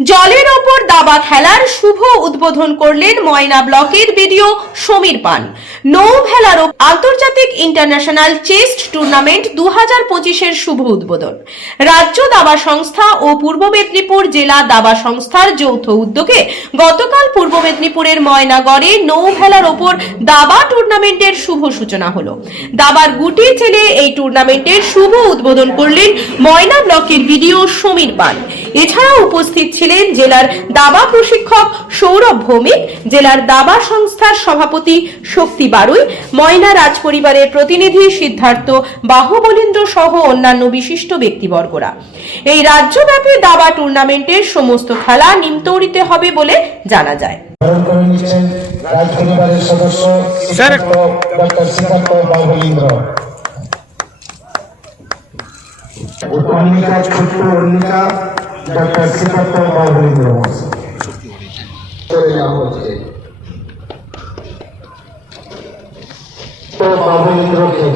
জলের ওপর দাবা খেলার শুভ উদ্বোধন করলেন ময়না ব্লকের বিডিও সমীর পান। নৌ ভেলার ওপ- আন্তর্জাতিক ইন্টারন্যাশনাল চেস্ট টুর্নামেন্ট দু হাজার পঁচিশের শুভ উদ্বোধন। রাজ্য দাবা সংস্থা ও পূর্ব মেদিনীপুর জেলা দাবা সংস্থার যৌথ উদ্যোগে গতকাল পূর্ব মেদিনীপুরের ময়নাগড়ে নৌ ভেলার ওপর দাবা টুর্নামেন্টের শুভ সূচনা হলো। দাবার গুটি ছেলে এই টুর্নামেন্টের শুভ উদ্বোধন করলেন ময়না ব্লকের বিডিও সমীর পান এছাড়া উপস্থিত ছিলেন জেলার দাবা প্রশিক্ষক সৌরভ ভৌমিক, জেলার দাবা সংস্থার সভাপতি শক্তি বারুই ময়না রাজ পরিবারের প্রতিনিধি সিদ্ধার্থ বাহুবলীন্দ্র সহ অন্যান্য বিশিষ্ট ব্যক্তিবর্গরা এই রাজ্যব্যাপী দাবা টুর্নামেন্টের সমস্ত খেলা নিমতৌড়িতে হবে বলে জানা যায় ছোট্ট ডক্টর সিদ্ধার্থ করে নেওয়া হচ্ছে তো বাহুলীন্দ্রকে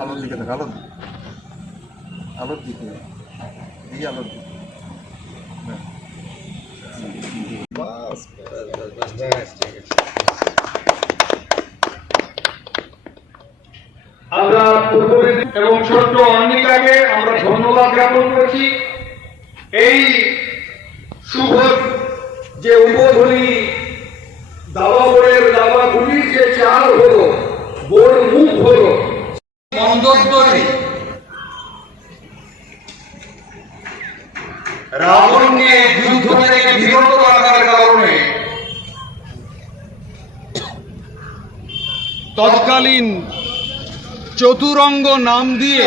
আলোর দিকে দেখ আলোর আলোর দিকে। এই আলোর দিকে। আমরা এবং ছোট্ট অন্নিকাকে আমরা ধন্যবাদ জ্ঞাপন করছি। এই যে উদ্বোধনী দাবা বোর্ডের দাবা গুলির যে চাল হলো বোর্ড মুখ হলো। রাবণকে যুদ্ধ থেকে বিরত রাখার কারণে তৎকালীন চতুরঙ্গ নাম দিয়ে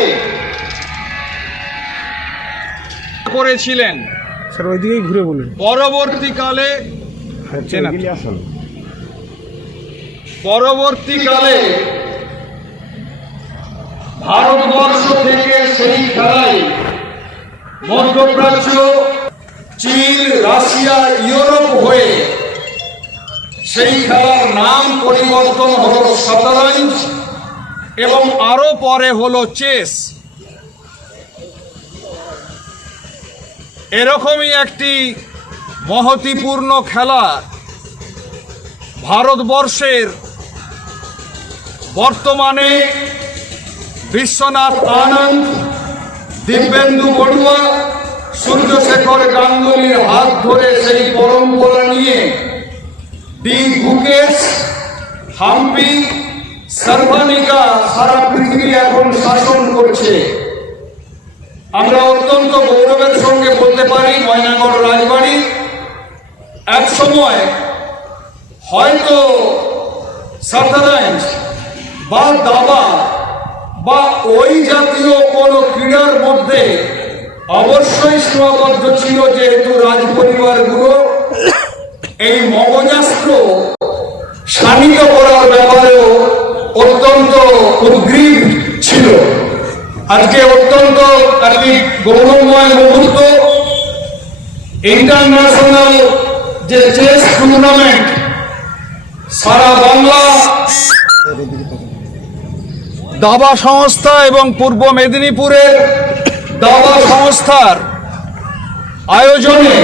করেছিলেন। স্যার ওইদিকেই ঘুরে বলুন। পরবর্তীকালে চেনা পরবর্তীকালে ভারতবর্ষ থেকে সেই খেলায় মধ্যপ্রাচ্য চীন রাশিয়া ইউরোপ হয়ে সেই খেলার নাম পরিবর্তন হলো শতরঞ্জ এবং আরও পরে হলো চেস। এরকমই একটি মহতিপূর্ণ খেলা ভারতবর্ষের বর্তমানে বিশ্বনাথ আনন্দ, দিব্যেন্দু বড়ুয়া সূর্যশেখর গাঙ্গুলির হাত ধরে সেই পরম্পরা নিয়ে ডি গুকেশ হাম্পি সার্ভানিকা সারা পৃথিবী এখন শাসন করছে। আমরা অত্যন্ত গৌরবের সঙ্গে বলতে পারি, ময়নাগড় রাজবাড়ি এক সময় হয়তো সাতারাঞ্জ বা দাবা বা ওই জাতীয় কোনো ক্রীড়ার মধ্যে অবশ্যই সীমাবদ্ধ ছিল যেহেতু রাজ পরিবারগুলো এই মগজাস্ত্র শানিত করার ব্যাপারেও অত্যন্ত উদ্গ্রীব ছিল। আজকে অত্যন্ত একটি গৌরবময় মুহূর্ত। ইন্টারন্যাশনাল যে চেস টুর্নামেন্ট সারা বাংলা দাবা সংস্থা এবং পূর্ব মেদিনীপুরের দাবা সংস্থার আয়োজনে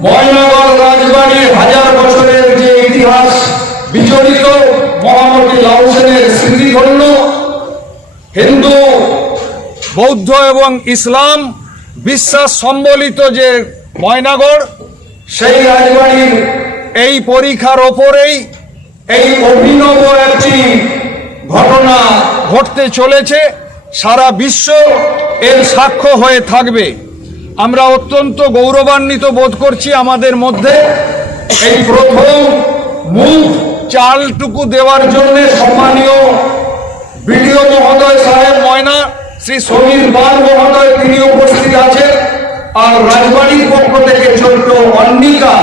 ময়নাগড় রাজবাড়ির হাজার বছরের যে ইতিহাস বিচলিত মহামতি লাউসেনের স্মৃতিধন্য হিন্দু, বৌদ্ধ এবং ইসলাম বিশ্বাস সম্বলিত যে ময়নাগড় সেই রাজবাড়ির এই পরীক্ষার ওপরেই এই অভিনব একটি ঘটনা ঘটতে চলেছে। সারা বিশ্ব এর সাক্ষ্য হয়ে থাকবে। আমরা অত্যন্ত গৌরবান্বিত বোধ করছি আমাদের মধ্যে এই প্রথম মুখ চালটুকু দেওয়ার জন্য সম্মানীয় বিডিও মহোদয় সাহেব ময়না, শ্রী সমীর বার মহোদয় তিনি উপস্থিত আছেন। আর রাজবাড়ির পক্ষ থেকে ছোট্ট অন্নিকা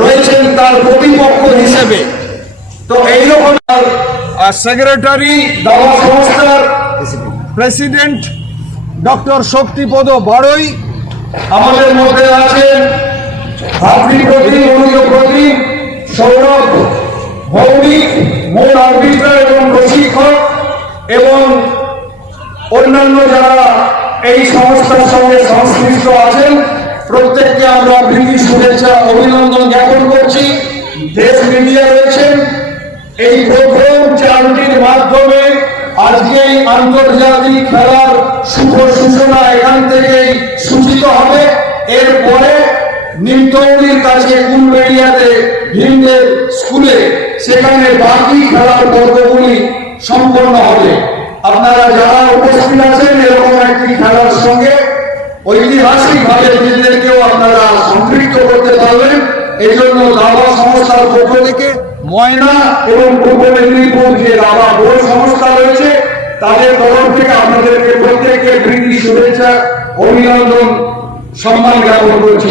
রয়েছেন তার প্রতিপক্ষ হিসেবে। তো এইরকম সেক্রেটারি দাবা সংস্থার প্রেসিডেন্ট ডক্টর শক্তিপদ বাড়ই আমাদের মধ্যে আছেন। ভাতৃপ্রতি মনীয় প্রতি, সৌরভ, ভৌমিক, মূল আর্বিট্রার এবং প্রশিক্ষক এবং অন্যান্য যারা এই সংস্থার সঙ্গে সংশ্লিষ্ট আছেন। প্রত্যেককে আমরা প্রীতি, শুভেচ্ছা, অভিনন্দন জ্ঞাপন করছি। দেশ মিডিয়া রয়েছেন। এই প্রথম চ্যানেলটির মাধ্যমে আজকে আন্তর্জাতিক খেলার শুভ সূচনা এখান থেকেই সূচিত হবে। এরপরে নিমতৌলির কাছে কুলবেড়িয়াতে ভীমদের স্কুলে সেখানে বাকি খেলার পর্বগুলি সম্পন্ন হবে। আপনারা যারা উপস্থিত আছেন এরকম একটি খেলার সঙ্গে ঐতিহাসিক ভাবে নিজেদেরকেও আপনারা সম্পৃক্ত করতে পারবেন। এই জন্য দাবা সংস্থার পক্ষ থেকে ময়না এবং পূর্ব মেদিনীপুর যে দাবা বোর্ড সংস্থা রয়েছে, তাদের তরফ থেকে আপনাদেরকে প্রত্যেককে প্রীতি শুভেচ্ছা, অভিনন্দন, সম্মান জ্ঞাপন করছি।